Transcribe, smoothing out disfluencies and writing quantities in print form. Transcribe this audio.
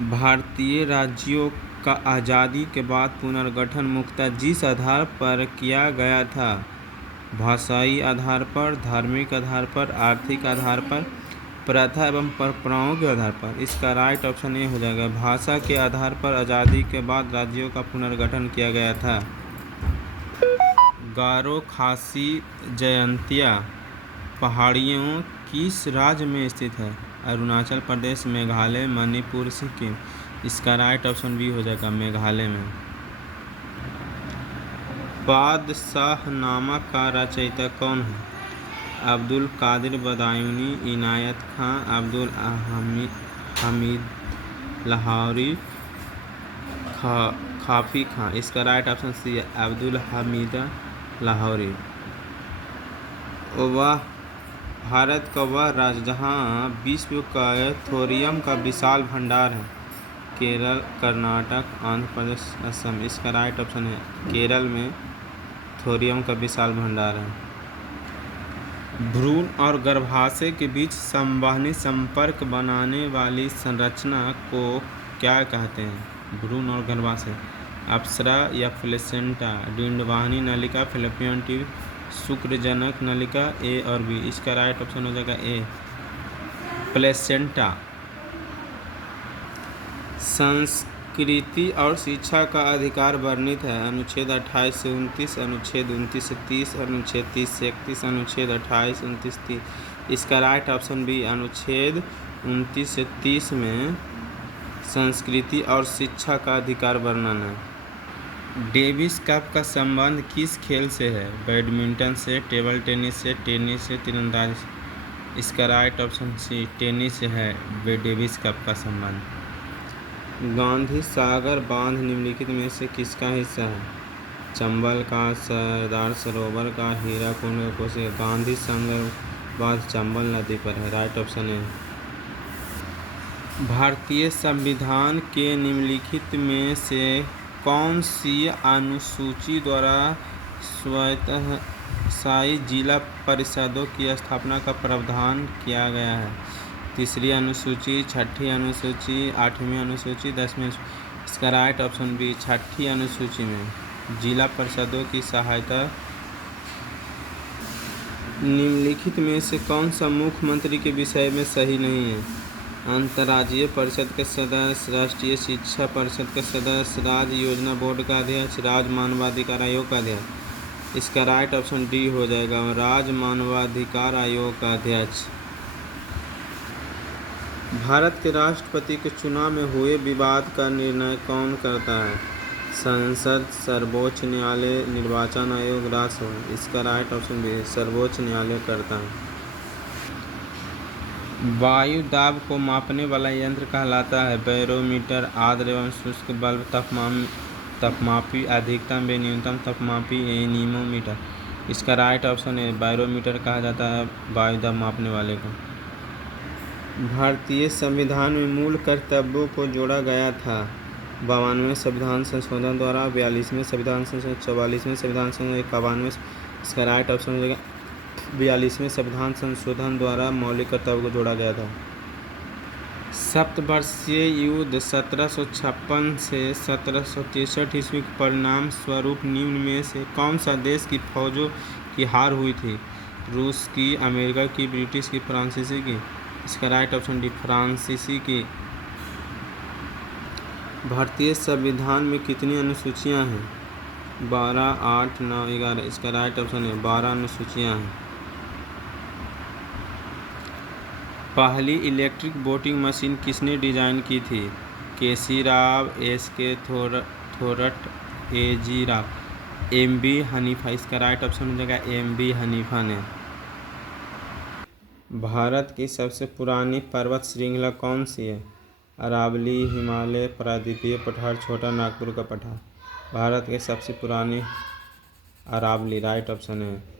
भारतीय राज्यों का आज़ादी के बाद पुनर्गठन मुख्यतः जिस आधार पर किया गया था, भाषाई आधार पर, धार्मिक आधार पर, आर्थिक आधार पर, प्रथा एवं परंपराओं के आधार पर, इसका राइट ऑप्शन ए हो जाएगा। भाषा के आधार पर आज़ादी के बाद राज्यों का पुनर्गठन किया गया था। गारो खासी जयंतिया पहाड़ियों किस राज्य में स्थित है? अरुणाचल प्रदेश, मेघालय, मणिपुर, सिक्किम। इसका राइट ऑप्शन बी हो जाएगा, मेघालय में। बादशाहनामा का रचयिता कौन है? अब्दुल कादिर बदायूनी, इनायत खां, अब्दुल हमीद लाहौरी, काफ़ी खां। इसका राइट ऑप्शन सी है, अब्दुल हमीद लाहौरी। वह भारत का वह राज्य जहाँ विश्व का थोरियम का विशाल भंडार है। केरल, कर्नाटक, आंध्र प्रदेश, असम। इसका राइट ऑप्शन है, केरल में थोरियम का विशाल भंडार है। भ्रूण और गर्भाशय के बीच संवहनी संपर्क बनाने वाली संरचना को क्या कहते हैं? भ्रूण और गर्भाशय। अप्सरा या प्लेसेंटा। डिंडवाहनी नलिका, फैलोपियन ट्यूब, शुक्रजनक नलिका। ए और बी। इसका राइट ऑप्शन हो जाएगा ए, प्लेसेंटा। संस्कृति और शिक्षा का अधिकार वर्णित है। अनुच्छेद 28 से 29, अनुच्छेद 29 से 30, अनुच्छेद 30 से 31, अनुच्छेद 28, 29, 30। इसका राइट ऑप्शन बी, अनुच्छेद 29 से 30 में संस्कृति और शिक्षा का अधिकार वर्णन है। डेविस कप का संबंध किस खेल से है? बैडमिंटन से, टेबल टेनिस से, टेनिस से, तीरंदाजी से। इसका राइट ऑप्शन सी, टेनिस से है डेविस कप का संबंध। गांधी सागर बांध निम्नलिखित में से किसका हिस्सा है? चंबल का, सरदार सरोवर का, हीराकुंड का, कोसी का। गांधी सागर बांध चंबल नदी पर है, राइट ऑप्शन है। भारतीय संविधान के निम्नलिखित में से कौन सी अनुसूची द्वारा स्वायत्तशासी जिला परिषदों की स्थापना का प्रावधान किया गया है? तीसरी अनुसूची, छठी अनुसूची, 8वीं अनुसूची, 10वीं अनुसूची। इसका राइट ऑप्शन बी, छठी अनुसूची में जिला परिषदों की सहायता। निम्नलिखित में से कौन सा मुख्यमंत्री के विषय में सही नहीं है? अंतर्राज्यीय परिषद के सदस्य, राष्ट्रीय शिक्षा परिषद के सदस्य, राज्य योजना बोर्ड का अध्यक्ष, राज्य मानवाधिकार आयोग का अध्यक्ष। इसका राइट ऑप्शन डी हो जाएगा, राज्य मानवाधिकार आयोग का अध्यक्ष। भारत के राष्ट्रपति के चुनाव में हुए विवाद का निर्णय कौन करता है? संसद, सर्वोच्च न्यायालय, निर्वाचन आयोग, राज्यसभा। इसका राइट ऑप्शन बी, सर्वोच्च न्यायालय करता है। वायु दाब को मापने वाला यंत्र कहलाता है? बैरोमीटर, आर्द्र एवं शुष्क बल्ब, तापमापी, अधिकतम व न्यूनतम तापमापी, एनीमोमीटर। इसका राइट ऑप्शन है, बैरोमीटर कहा जाता है वायु दाब मापने वाले को। भारतीय संविधान में मूल कर्तव्यों को जोड़ा गया था। 52वें संविधान संशोधन द्वारा, 42वें संविधान संशोधन, 44वें संविधान संशोधन, 51वें। इसका राइट ऑप्शन हो जाएगा 42वें संविधान संशोधन द्वारा मौलिक कर्तव्यों को जोड़ा गया था। सप्तवर्षीय युद्ध 1756 से 1763 ईस्वी के परिणाम स्वरूप निम्न में से कौन सा देश की फौजों की हार हुई थी? रूस की, अमेरिका की, ब्रिटिश की, फ्रांसीसी की। इसका राइट ऑप्शन डी, फ्रांसीसी की। भारतीय संविधान में कितनी अनुसूचियां हैं? 12, 8, 9, 11। इसका राइट ऑप्शन है 12 अनुसूचियां हैं। पहली इलेक्ट्रिक वोटिंग मशीन किसने डिजाइन की थी? KC Rao, SK. Thorat, AG. Rao, MB. Hanifa. इसका राइट ऑप्शन हो जाएगा एम.बी. हनीफा ने। भारत की सबसे पुरानी पर्वत श्रृंखला कौन सी है? अरावली, हिमालय, प्रायद्वीपीय पठार, छोटा नागपुर का पठार। भारत की सबसे पुरानी अरावली, राइट ऑप्शन है।